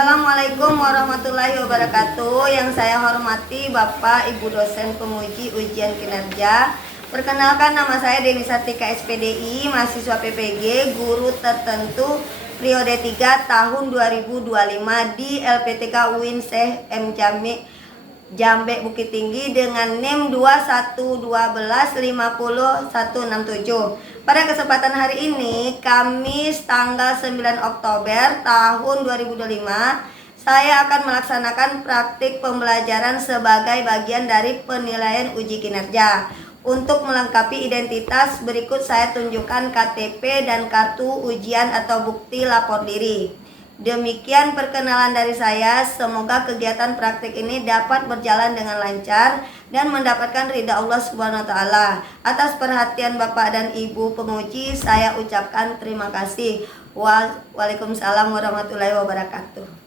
Assalamualaikum warahmatullahi wabarakatuh. Yang saya hormati Bapak Ibu dosen penguji ujian kinerja. Perkenalkan, nama saya Deni Sartika SPDI, mahasiswa PPG, guru tertentu periode 3 tahun 2025 di LPTK UIN Syekh M. Jambe Bukit Tinggi dengan NIM 2112500167. Pada kesempatan hari ini, Kamis tanggal 9 Oktober tahun 2025, saya akan melaksanakan praktik pembelajaran sebagai bagian dari penilaian uji kinerja. Untuk melengkapi identitas, berikut saya tunjukkan KTP dan kartu ujian atau bukti lapor diri. Demikian perkenalan dari saya. Semoga kegiatan praktik ini dapat berjalan dengan lancar dan mendapatkan ridha Allah Subhanahu wa taala. Atas perhatian Bapak dan Ibu penguji, saya ucapkan terima kasih. Waalaikumsalam warahmatullahi wabarakatuh.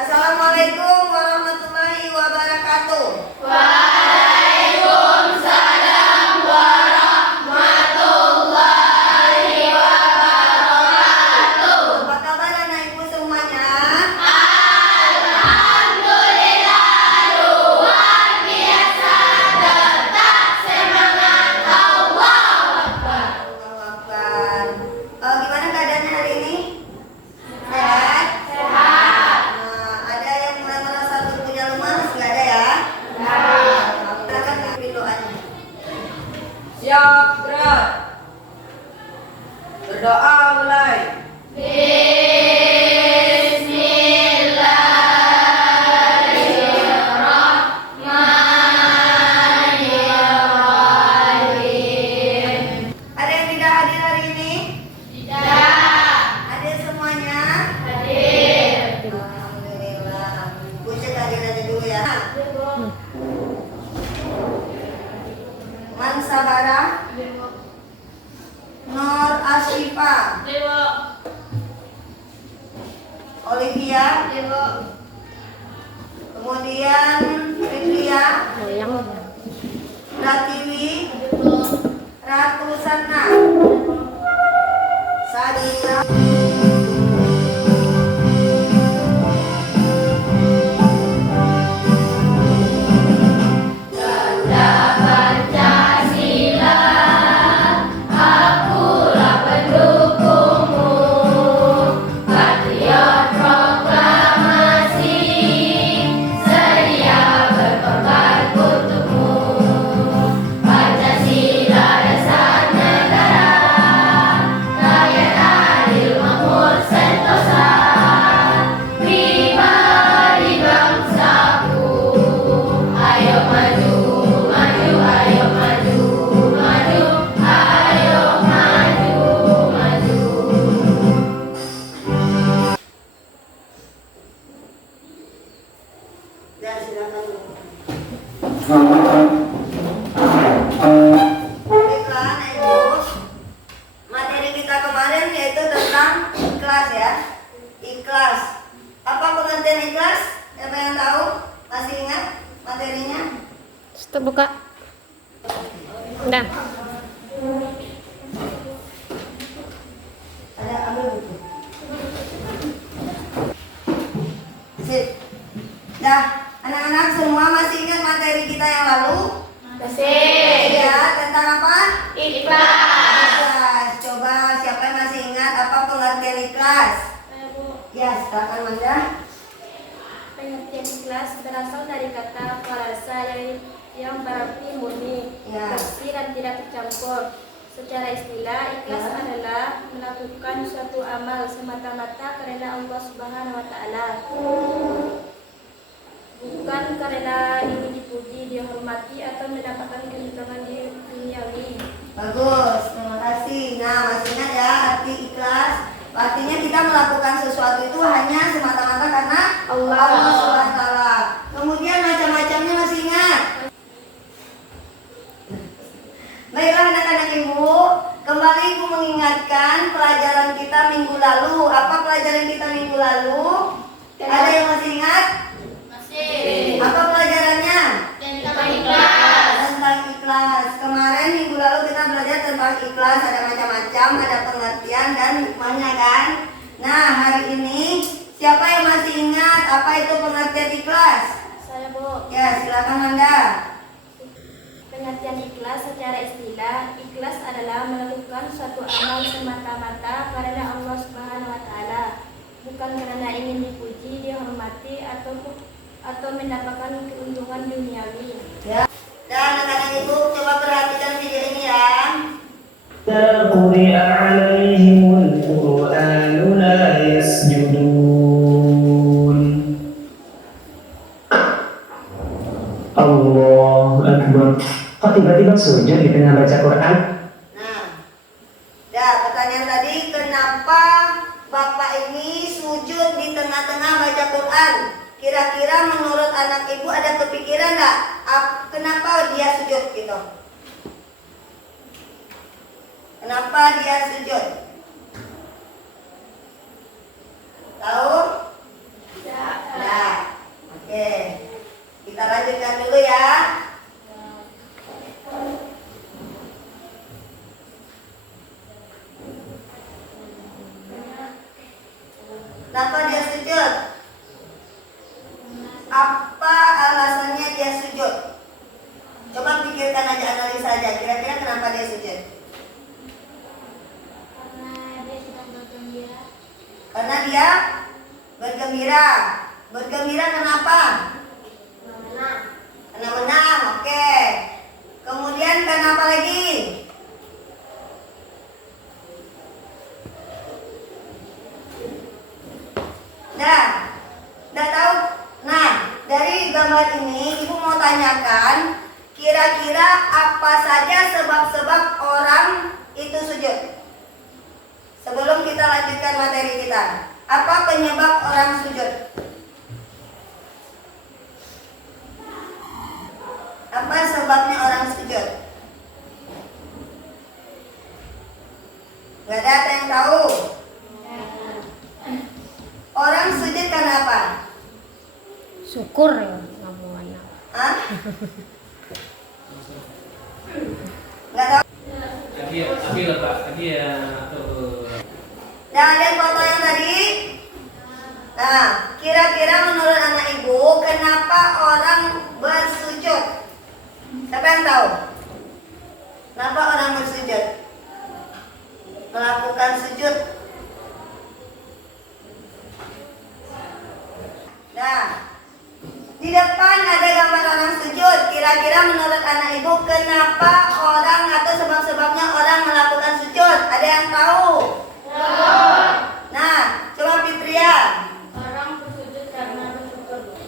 Assalamualaikum warahmatullahi wabarakatuh. Waalaikumsalam warahmatullahi wabarakatuh. Apa kabar anak ibu semuanya? Alhamdulillah, luar biasa, tetap semangat. Allahu Akbar. Allahu Akbar. Gimana keadaannya hari ini? Sehat? Sehat. Ada yang mulai merasa tubuhnya lemas? Nggak ada ya? Silakan pimpin doanya. Siap, gerak. Berdoa mulai. Bismillahirrahmanirrahim. Ada yang tidak hadir hari ini? Tidak. Hadir semuanya? Hadir. Alhamdulillah. Bu cek hadirannya dulu ya. Mansabara, Nur Asyifa, Olivia, kemudian Fitria, Pratiwi, Ratu Sana, Sadika. ikhlas ya. Ikhlas. Apa pengertian ikhlas? Siapa yang tahu? Masih ingat materinya? Stop buka. Udah. Ada ambil buku. Sip. Dah, anak-anak semua masih ingat materi kita yang lalu? Masih. Ya, tentang apa? Ikhlas. Ikhlas. Coba siapa yang masih ingat apa pengertian ikhlas? Ya, silakan Manda. Pengertian ikhlas berasal dari kata farasa yang berarti murni, Ya. bersih dan tidak tercampur. Secara istilah, ikhlas Ya. adalah melakukan suatu amal semata-mata karena Allah Subhanahu wa Ta'ala, bukan karena ingin dipuji, dihormati atau mendapatkan keuntungan di duniawi. Bagus, terima kasih. Nah, masih ingat ya arti ikhlas? Artinya kita melakukan sesuatu itu hanya semata-mata karena Allah SWT. Kemudian macam-macamnya masih ingat? Baiklah anak-anak ibu, kembali ibu mengingatkan pelajaran kita minggu lalu. Apa pelajaran kita minggu lalu? Ada yang masih ingat? Masih. Apa pelajarannya? Tentang ikhlas. Tentang ikhlas. Kemarin minggu lalu kita belajar tentang ikhlas, ada macam-macam, ada pengertian dan hikmahnya kan. Nah, hari ini siapa yang masih ingat apa itu pengertian ikhlas? Saya Bu. Ya, silakan Manda. Pengertian ikhlas secara istilah, ikhlas adalah melakukan suatu amal semata-mata karena Allah Subhanahu wa Ta'ala, bukan karena ingin dipuji, dihormati atau mendapatkan keuntungan duniawi. Ya. Dan anak-anak ibu coba perhatikan video ini ya. قرئ عليهم القرآن لا يسجدون الله أكبر. Kok tiba-tiba sujud di tengah baca Quran? Nah, ya pertanyaan tadi, kenapa Bapak ini sujud di tengah-tengah baca Quran? Kira-kira menurut anak ibu ada kepikiran nggak? Kenapa dia sujud gitu? Kenapa dia sujud? Tahu? Ya. Oke. Kita lanjutkan dulu ya. Kenapa dia sujud? Apa alasannya dia sujud? Coba pikirkan aja, analisa aja. Kira-kira kenapa dia sujud? Karena dia sedang bergembira. Karena dia bergembira. Bergembira kenapa? Karena menang. Oke. Kemudian kenapa lagi? Nah, udah tahu? Nah, dari gambar ini ibu mau tanyakan, kira-kira apa saja sebab-sebab orang itu sujud? Sebelum kita lanjutkan materi kita, apa penyebab orang sujud? Apa sebabnya orang sujud? Gak ada yang tahu? Orang sujud karena apa? Syukur ya kamu anak. Hah? Gak tahu? Tadi lah Pak, tadi ya Nah, lihat foto yang tadi. Nah, kira-kira menurut anak ibu, kenapa orang bersujud? Siapa yang tahu? Kenapa orang bersujud? Melakukan sujud. Nah, di depan ada gambar orang sujud. Kira-kira menurut anak ibu, kenapa orang atau sebab-sebabnya orang melakukan sujud? Ada yang tahu? Nah, coba Fitria. Orang bersujud karena bersyukur.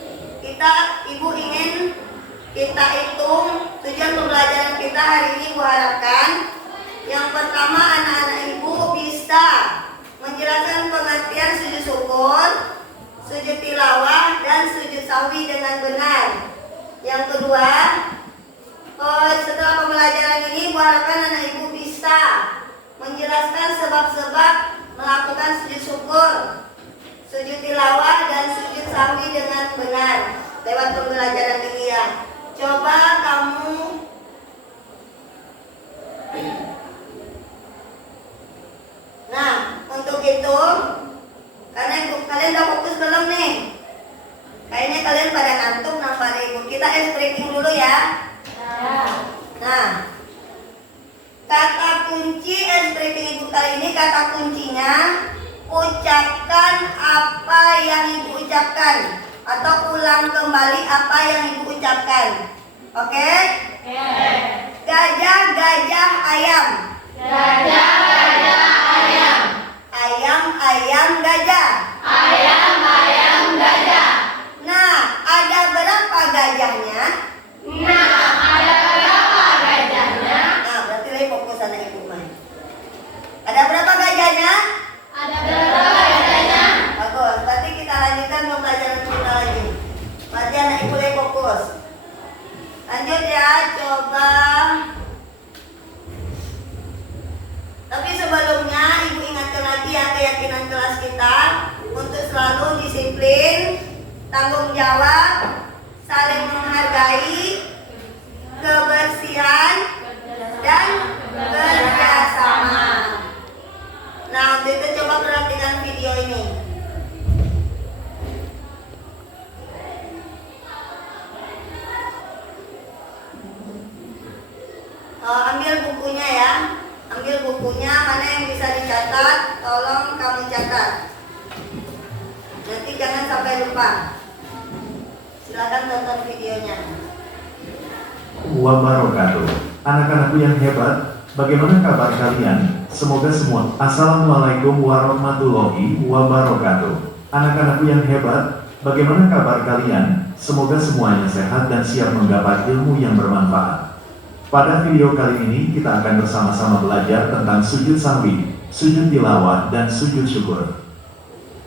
Ibu ingin kita hitung tujuan pembelajaran kita hari ini. Ibu harapkan yang pertama anak-anak ibu bisa menjelaskan pengertian sujud syukur, sujud tilawah, dan sujud sahwi dengan benar. Yang kedua, setelah pembelajaran ini Ibu harapkan anak ibu bisa menjelaskan sebab-sebab melakukan sujud syukur tilawah dan sujud sahwi dengan benar lewat pembelajaran ini ya. Coba kamu Nah, untuk itu karena kalian udah fokus belum nih? Kayaknya kalian pada ngantuk nampak ibu. Kita breaking dulu ya. Nah, kata kunci breaking ibu kali ini, kata kuncinya ucapkan apa yang ibu ucapkan atau ulang kembali apa yang ibu ucapkan. Oke? Gajah, gajah, ayam. Gajah, gajah, ayam. Ayam, ayam, gajah. Ayam, ayam, gajah. Nah, ada berapa gajahnya? Nah, ada berapa gajahnya? Nah, berarti lagi fokus anak ibu main. Ada berapa gajahnya? Ada berapa gajahnya? Bagus, berarti kita lanjutkan pembelajaran kita lagi. Berarti anak ibu lagi fokus. Lanjut ya, coba. Tapi sebelumnya ibu ingatkan lagi ya keyakinan kelas kita untuk selalu disiplin, tanggung jawab, saling menghargai, kebersihan, dan kerjasama. Nah, untuk itu coba perhatikan video ini. Ambil bukunya ya. Ambil bukunya, mana yang bisa dicatat, tolong kamu catat. Nanti jangan sampai lupa. Silakan tonton videonya. Wabarakatuh. Anak-anakku yang hebat, bagaimana kabar kalian? Semoga semua. Assalamualaikum warahmatullahi wabarakatuh. Anak-anakku yang hebat, bagaimana kabar kalian? Semoga semuanya sehat dan siap menggapai ilmu yang bermanfaat. Pada video kali ini kita akan bersama-sama belajar tentang sujud sahwi, sujud tilawah, dan sujud syukur.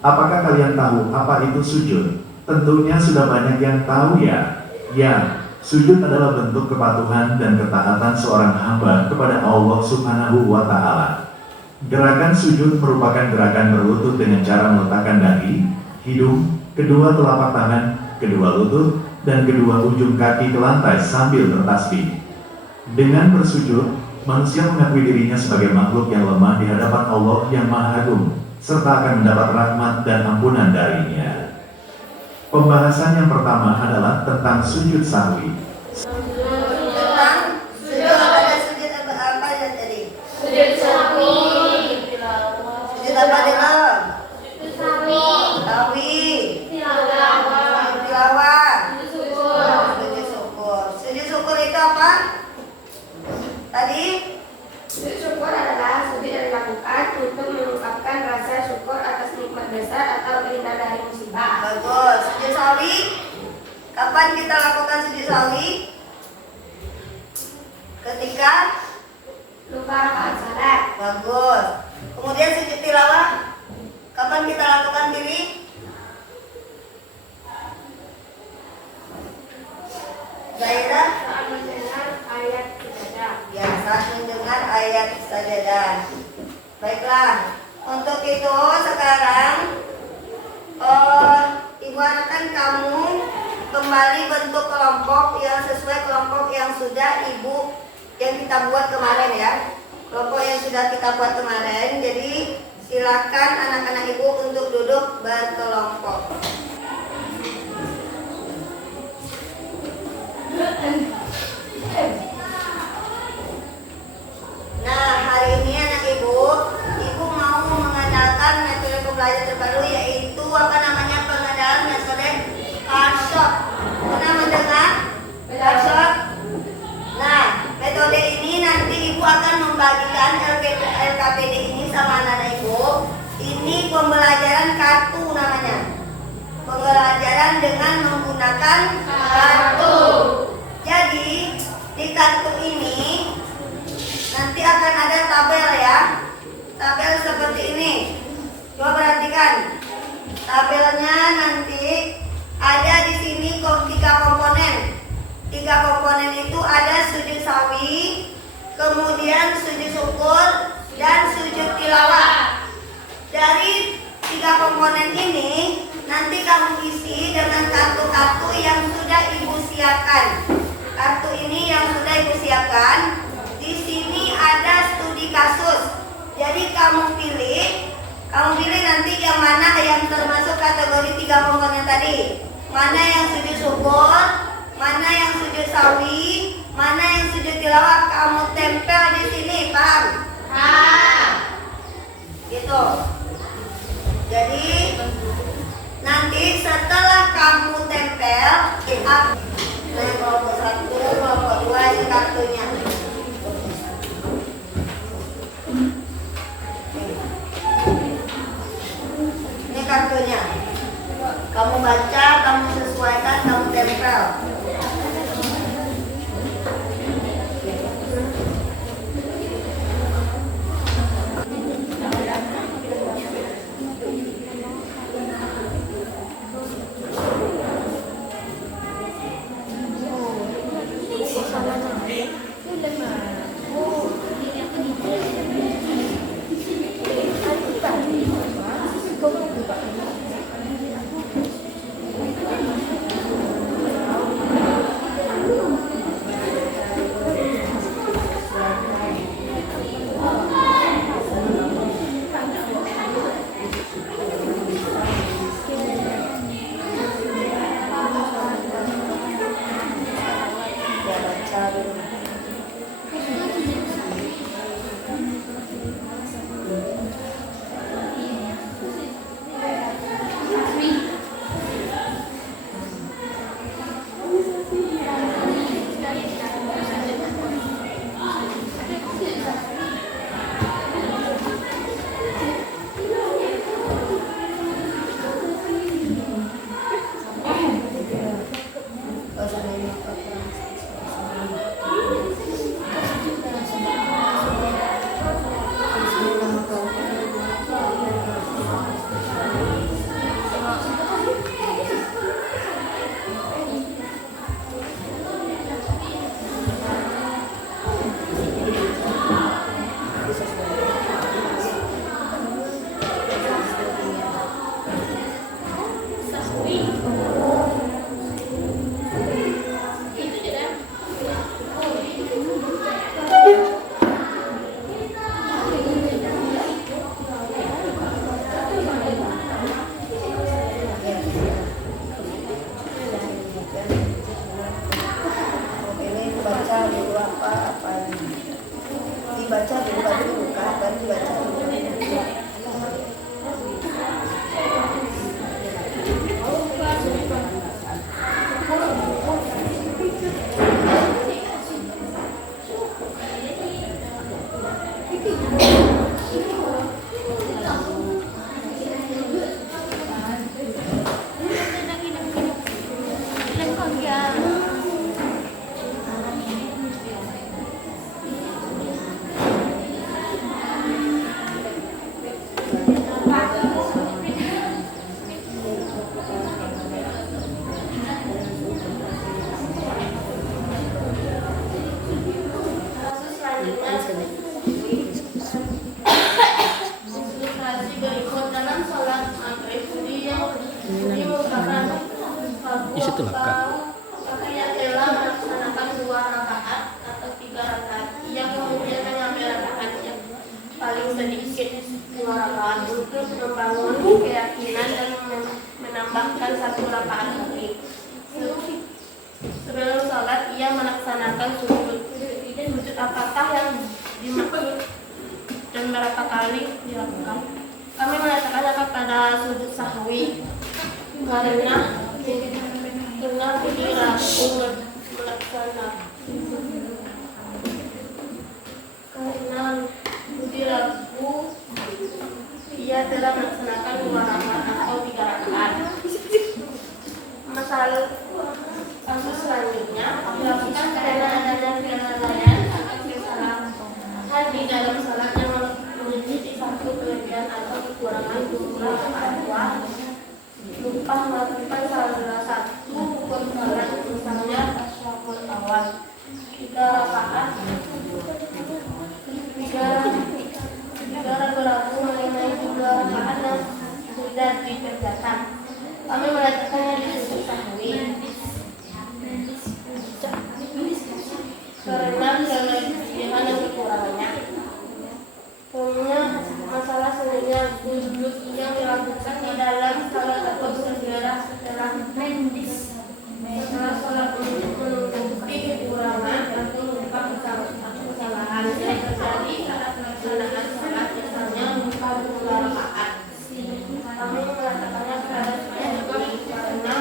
Apakah kalian tahu apa itu sujud? Tentunya sudah banyak yang tahu ya. Ya, sujud adalah bentuk kepatuhan dan ketaatan seorang hamba kepada Allah Subhanahu wa Ta'ala. Gerakan sujud merupakan gerakan berlutut dengan cara meletakkan dahi, hidung, kedua telapak tangan, kedua lutut, dan kedua ujung kaki ke lantai sambil bertasbih. Dengan bersujud, manusia mengakui dirinya sebagai makhluk yang lemah di hadapan Allah yang Maha Agung, serta akan mendapat rahmat dan ampunan darinya. Pembahasan yang pertama adalah tentang sujud sahwi. Tentang sujud, ada sujud apa ya tadi? Sujud sahwi. Sujud apa dulu? Sujud sahwi. Sahwi, Tilawah. tilawah, Sujud syukur. sujud syukur. Sujud syukur itu apa? Tadi? Sujud syukur adalah sujud yang dilakukan untuk mengungkapkan rasa syukur atas nikmat besar atau perintah dari musibah. Bagus. Sujud sahwi. Kapan kita lakukan sujud sahwi? Ketika Lupa rakaat salat. bagus. Kemudian sujud tilawah. Kapan kita lakukan diri? Daerah Saat mendengar ayat ibadah. ya saat mendengar ayat sajadah. Baiklah. Untuk itu sekarang ibu harapkan kamu kembali bentuk kelompok yang sesuai kelompok yang sudah ibu yang kita buat kemarin ya. Kelompok yang sudah kita buat kemarin. Jadi silakan anak-anak ibu untuk duduk berkelompok. Nah, hari ini anak ibu mau mengandalkan metode pembelajaran terbaru yaitu pengenalan metode Carshot. Pernah mendengar? Carshot? Nah, metode ini nanti ibu akan membagikan LKPD ini sama anak ibu. Ini pembelajaran kartu namanya. Pembelajaran dengan menggunakan kartu. Jadi di kartu ini nanti akan ada tabel ya. Tabel seperti ini. Coba perhatikan. Tabelnya nanti ada di sini 3 komponen. 3 komponen itu ada sujud sahwi, kemudian sujud syukur, dan sujud tilawah. Dari 3 komponen ini kamu pilih nanti yang mana yang termasuk kategori 3 komponen tadi. Mana yang sujud syukur, mana yang sujud sawi, mana yang sujud tilawah. Kamu tempel di sini, paham? Gitu. Jadi nanti setelah kamu tempel, kelompok 1, kelompok 2 ini kartunya. Ini kartunya. Kamu baca, kamu sesuaikan, kamu tempel. Dibaca dulu baru dibuka, baru dibaca dulu. Isi itu lengkap. Kakaknya telah melaksanakan 2 rakaat atau 3 rakaat. Ia kemudian menyampai rakaat yang paling sedikit 2 rakaat untuk membangun keyakinan dan menambahkan 1 rakaat lagi. Sebelum sholat ia melaksanakan sujud. Sujud apakah yang dimaksud dan berapa kali dilakukan? Kami mengatakannya kepada sujud sahwi karena Budi ragu melaksanakan ia telah melaksanakan 2 rakaat atau 3 rakaat. Masalah kasus selanjutnya dilakukan karena adanya kelalaian atau kesalahan di dalam salat yang memiliki satu kelebihan atau kekurangan jumlah rakaat. Lupa melakukan salah satu rukun salat, misalnya tasyahud awal 3 rakaat. 3 ragu-ragu mengenai jumlah rakaat yang sudah dikerjakan. Kami meletakkannya di sujud sahwi karena kelebihan dan kekurangannya. Punya duduk yang dilakukan di dalam salah satu segera setelah sholat untuk menutupi kekurangan atau lupa kesalahan yang terjadi saat pelaksanaan sholat, misalnya lupa 2 rakaat. Kami mengatakannya kepada saya juga karena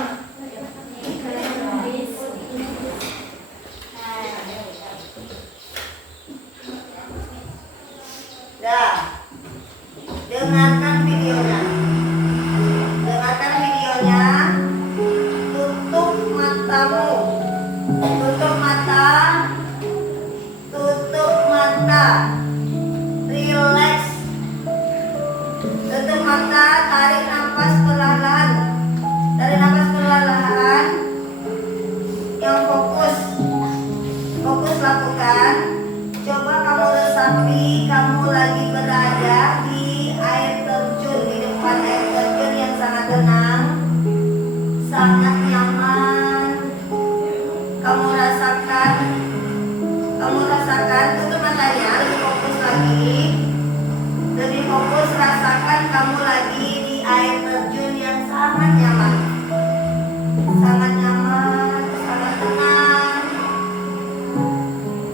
Dah. Dengarkan videonya. Dengarkan videonya. Tutup matamu. Tutup mata. Tutup mata. Relax. Tutup mata, tarik nafas perlahan. Tarik nafas perlahan. Yang fokus. Fokus lakukan. Coba kamu resapi, kamu lagi berada di air terjun, di depan air terjun yang sangat tenang, sangat nyaman. Kamu rasakan, tutup matanya, lebih fokus lagi, lebih fokus, rasakan kamu lagi di air terjun yang sangat nyaman, sangat nyaman, sangat tenang.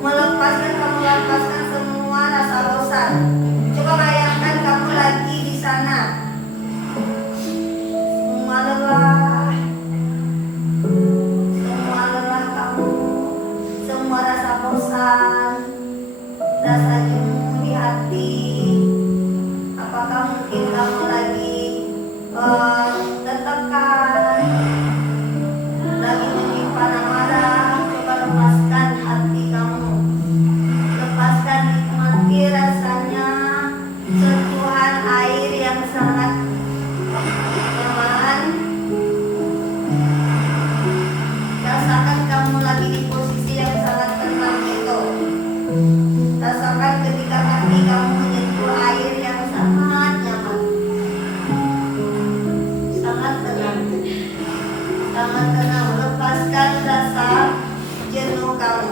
Melepaskan semua rasa bosan. Coba bayangkan kamu lagi di sana. Semua lelah kamu, semua rasa bosan, rasa jenuh di hati. Apakah mungkin kamu lagi tertekan, lagi menyimpan amarah? Coba lepaskan hati kamu. Lepaskan, nikmati rasanya sentuhan air yang sangat nyaman. Rasakan kamu lagi di posisi yang sangat tenang itu. Rasakan ketika kaki kamu menyentuh air yang sangat nyaman, sangat tenang, sangat tenang. Lepaskan rasa jenuh kamu.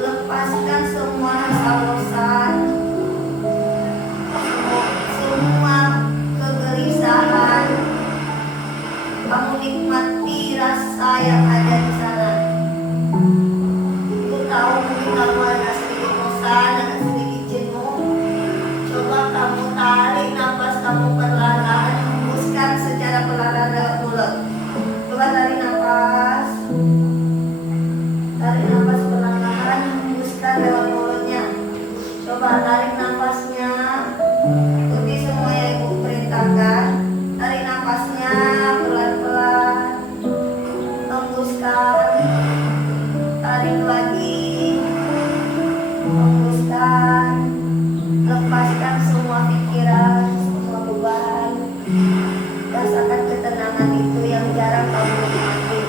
Lepaskan semua rasa bosan, semua kegelisahan. Kamu nikmati rasa yang ada di sana. Ibu tahu mungkin kamu agak sedikit bosan, agak sedikit jenuh. Coba kamu tarik nafas kamu perlahan, hembuskan secara perlahan lewat mulut. Coba tarik nafas. Tarik nafas perlahan, hembuskan lewat mulutnya. Coba tarik nafasnya, ikuti semua yang ibu perintahkan. Tarik nafasnya pelan-pelan, hembuskan. Tarik lagi, hembuskan. Lepaskan semua pikiran, semua beban. Rasakan ketenangan itu yang jarang kamu nikmati.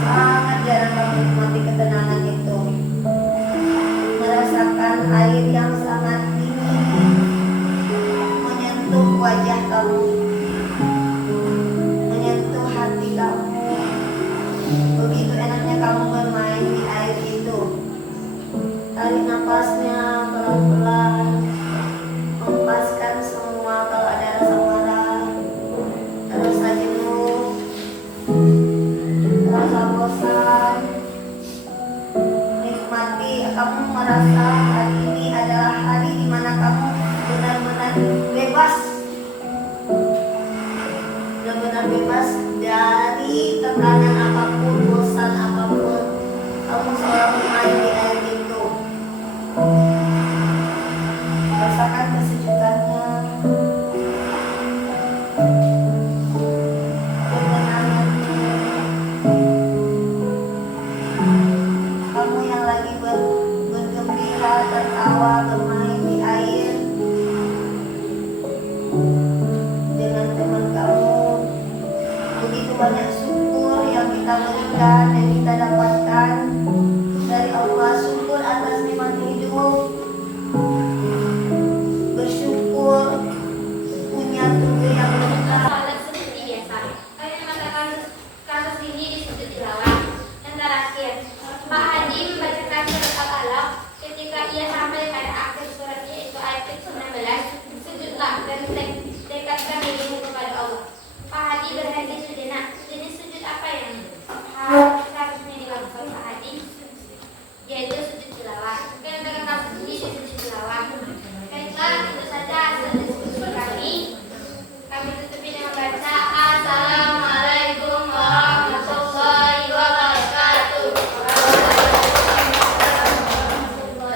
Sangat jarang kamu nikmati ketenangan itu. Merasakan air yang sangat dingin menyentuh wajah kamu, menyentuh hati kamu. Begitu enaknya kamu bermain di air itu. Tarik nafasnya pelan-pelan, hempaskan semua kalau ada rasa marah, rasa jenuh, rasa bosan. Nikmati, kamu merasa hari ini adalah hari di mana kamu benar-benar bebas, benar-benar bebas dari tekanan apapun, bosan apapun. Kamu seorang bermain di air itu. Rasakan kesejukannya, ketenangannya. Kamu yang lagi bergembira, tertawa, bermain di air dengan teman kamu. Begitu banyak syukur yang tilawah. Mungkin ada kata kunci di sujud tilawah. Baiklah, itu saja hasil diskusi kami. Kami tutupi dengan baca Assalamualaikum warahmatullahi wabarakatuh.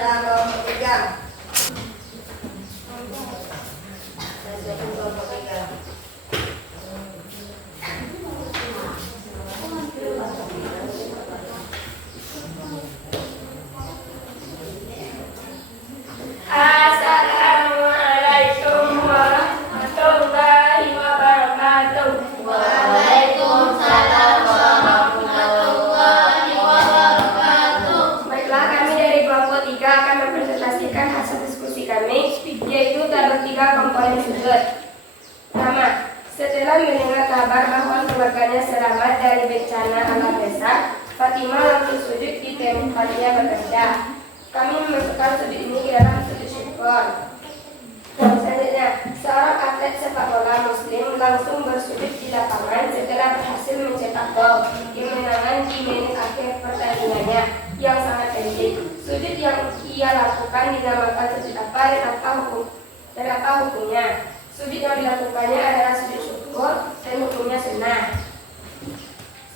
Dan kelompok 3. Dan siapkan kelompok 3. Assalamualaikum warahmatullahi wabarakatuh. Waalaikumsalam warahmatullahi wabarakatuh. Baiklah, kami dari kelompok 3 akan mempresentasikan hasil diskusi kami, yaitu terdapat 3 komponen sujud. Pertama, setelah mendengar kabar bahwa keluarganya selamat dari bencana alam desa, Fatimah langsung sujud di tempatnya bekerja. Kami memasukkan sujud ini ke dalam sujud syukur. Selanjutnya, seorang atlet sepak bola muslim langsung bersujud di lapangan setelah berhasil mencetak gol kemenangan di menit akhir pertandingannya yang sangat penting. Sujud yang ia lakukan dinamakan sujud apa dan apa hukumnya? Sujud yang dilakukannya adalah sujud syukur dan hukumnya sunnah.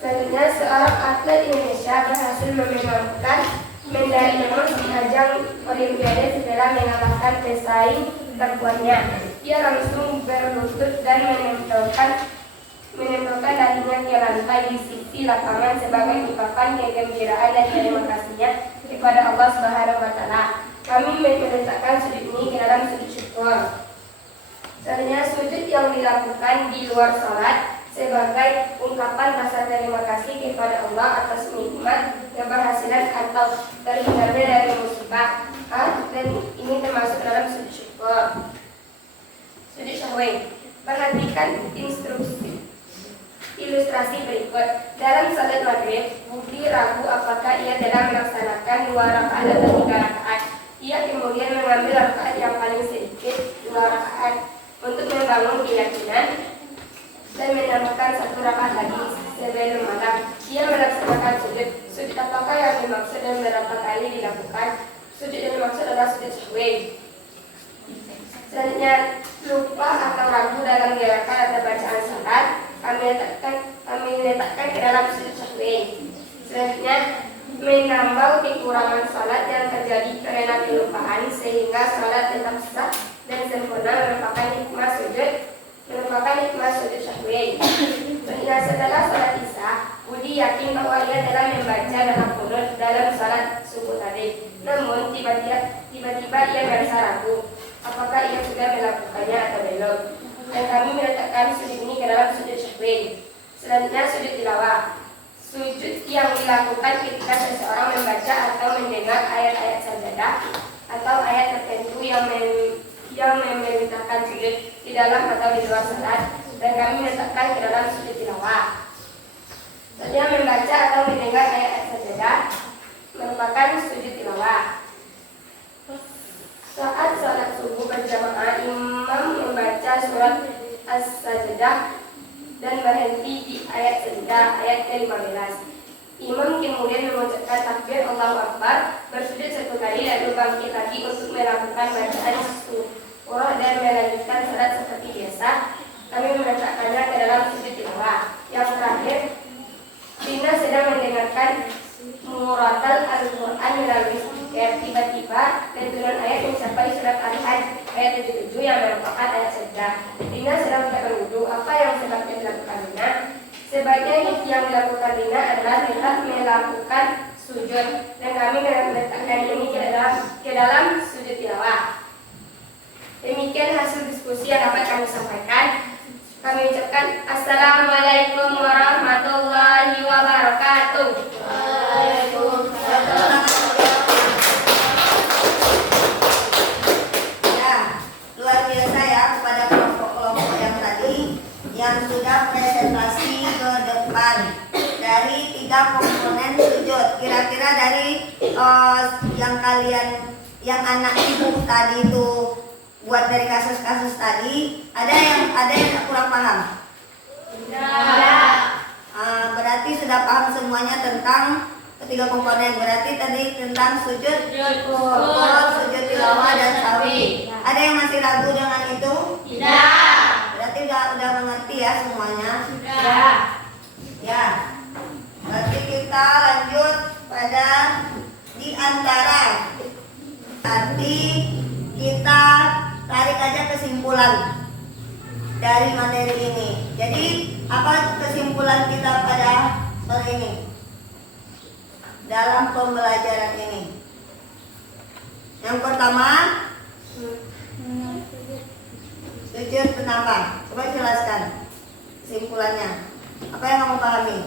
Selanjutnya, seorang atlet Indonesia berhasil memenangkan medali emas di ajang Olimpiade setelah mengalahkan pesaing terkuatnya. Ia langsung berlutut dan menempelkan dahinya ke lantai di sisi lapangan sebagai ungkapan kegembiraan dan terima kasihnya kepada Allah Subhanahu wa Ta'ala. Kami meletakkan sujud ini ke dalam sujud syukur. Selanjutnya, sujud yang dilakukan di luar salat sebagai ungkapan rasa terima kasih kepada Allah atas nikmat, keberhasilan atau terhindarnya dari musibah, dan ini termasuk dalam sujud syukur. Sujud syahwi. Perhatikan ilustrasi berikut. Dalam salat maghrib, Budi ragu apakah ia telah melaksanakan 2 rakaat atau 3 rakaat. Ia kemudian mengambil rakaat yang paling sedikit, 2 rakaat, untuk membangun keyakinan dan menambahkan 1 rakaat lagi sebelum malam. Ia melaksanakan sujud. Sujud apakah yang dimaksud dan berapa kali dilakukan? Sujud yang dimaksud adalah sujud syahwi. Selanjutnya, lupa atau ragu dalam gerakan atau bacaan salat, kami letakkan ke dalam sujud syahwi. Selanjutnya, menambal kekurangan salat yang terjadi karena kelupaan sehingga salat tetap sah dan sempurna merupakan hikmah sujud syahwi. Setelah salat isya, Budi yakin bahwa ia telah membaca dalam qunut dalam salat subuh tadi. Namun tiba-tiba ia merasa ragu apakah ia sudah melakukannya atau belum. Dan kami meletakkan sujud ini ke dalam sujud syahwi. Selanjutnya, sujud tilawah. Sujud yang dilakukan ketika seseorang membaca atau mendengar ayat-ayat sajadah atau ayat tertentu yang memerintahkan sujud di dalam atau di luar salat, dan kami meletakkan ke dalam sujud tilawah. Selanjutnya, membaca atau mendengar ayat sajadah merupakan sujud tilawah. Saat salat subuh berjamaah, imam membaca surat As-Sajdah dan berhenti di ayat sajadah ayat ke-15. Imam kemudian mengucapkan takbir Allahu Akbar, bersujud 1 kali lalu bangkit lagi untuk melakukan bacaan surah dan melanjutkan salat seperti biasa. Kami meletakkannya ke dalam sujud tilawah. Yang terakhir, Rina sedang mendengarkan muratal Al-Quran melalui speaker. Tiba-tiba lantunan ayat mencapai surat Al-Hajj ayat 77 yang merupakan ayat sajadah. Rina sedang berwudu. Apa yang sebaiknya dilakukan Rina? Sebaiknya yang dilakukan Rina adalah tetap melakukan sujud, dan kami meletakkan ini ke dalam sujud tilawah. Demikian hasil diskusi yang dapat kami sampaikan. Kami ucapkan Assalamualaikum warahmatullahi wabarakatuh. Ya, luar biasa ya kepada kelompok-kelompok yang tadi yang sudah presentasi ke depan dari 3 komponen sujud. Kira-kira dari yang anak ibu tadi itu buat dari kasus-kasus tadi, ada yang kurang paham? Tidak. Berarti sudah paham semuanya tentang Ketiga komponen berarti tadi tentang sujud syukur, sujud tilawah dan sawi. Ada yang masih ragu dengan itu? Tidak. Berarti udah mengerti ya semuanya? Sudah. Ya. Berarti kita lanjut pada di antara. Arti kita tarik aja kesimpulan dari materi ini. Jadi apa kesimpulan kita pada sore ini dalam pembelajaran ini? Yang pertama, sujud kenapa? Coba jelaskan kesimpulannya. Apa yang kamu pahami?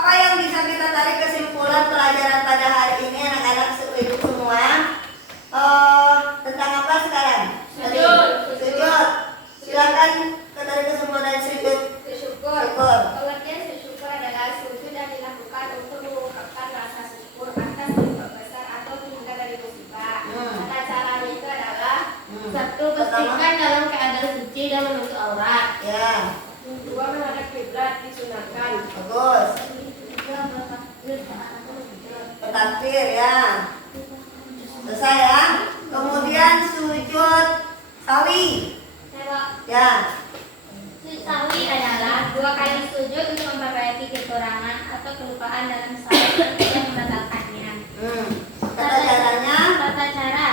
Apa yang bisa kita tarik kesimpulan pelajaran pada hari ini anak-anak ibu semua? Tentang apa sekarang? Sujud. Sujud. Silakan tarik kesimpulan dari sujud. Syukur. Syukur. Pengertian syukur adalah sujud yang dilakukan untuk mengungkapkan rasa syukur atas berbuat besar atau terhindar dari musibah. Tata caranya itu adalah Satu, bersihkan dalam keadaan suci dan menutup aurat. Ya, Dua, menghadap kiblat disunahkan. bagus. Bertakbir ya. Selesai ya. Kemudian sujud sawi. Ya. Sujud sawi adalah 2 kali sujud untuk memperbaiki kekurangan atau kelupaan dalam salat dan membatalkannya. Tata caranya. Tata cara: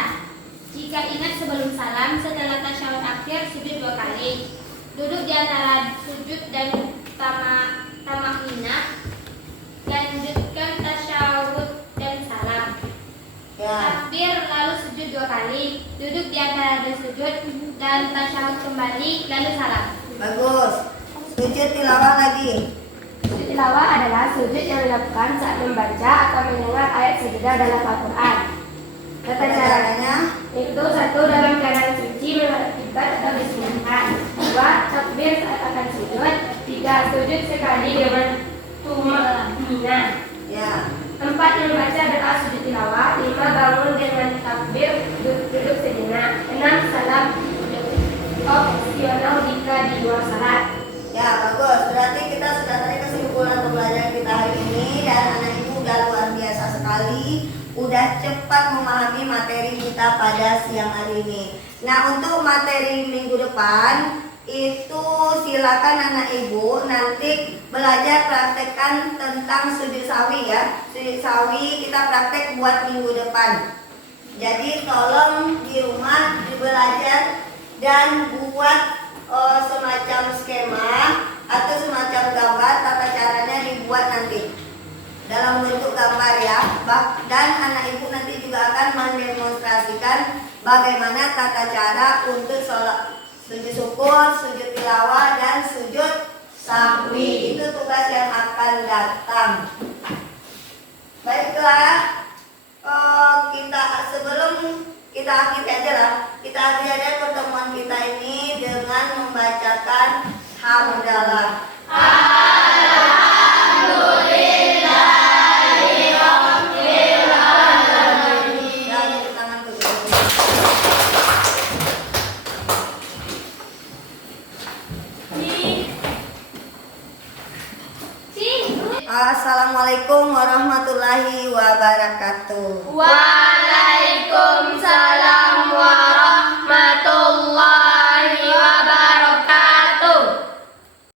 jika ingat sebelum salam, setelah tasyahud akhir sujud 2 kali. Duduk di antara sujud dan tamakninah. Lanjutkan tasyahud dan salam. Ya. Takbir lalu sujud 2 kali. Duduk di antara 2 sujud dan tasyahud kembali lalu salam. Bagus. Sujud tilawah lagi. Sujud tilawah adalah sujud yang dilakukan saat membaca atau mendengar ayat sajadah dalam Al-Quran. Tata caranya itu: 1. Dalam keadaan suci menghadap kiblat atau disunahkan. 2. Takbir saat akan sujud. 3. Sujud sekali dengan tumakninah. Ya. 4. Membaca doa sujud tilawah. 5. Bangun dengan takbir, duduk sejenak. 6. Salam opsional jika di luar salat. Ya, bagus. Berarti kita sudah tarik kesimpulan pembelajaran kita hari ini dan anak ibu udah luar biasa sekali, udah cepat memahami materi kita pada siang hari ini. Nah, untuk materi minggu depan itu silakan anak ibu nanti belajar praktekkan tentang sujud sawi ya. Sujud sawi kita praktek buat minggu depan. Jadi tolong di rumah belajar dan buat semacam skema atau semacam gambar, tata caranya dibuat nanti dalam bentuk gambar ya. Dan anak ibu nanti juga akan mendemonstrasikan bagaimana tata cara untuk sholat sujud syukur, sujud tilawah, dan sujud sahwi. Itu tugas yang akan datang. Baiklah, kita sebelum kita akhiri aja lah. Kita akhiri aja pertemuan kita ini dengan membacakan hamdalah. Assalamualaikum warahmatullahi wabarakatuh. Waalaikumsalam.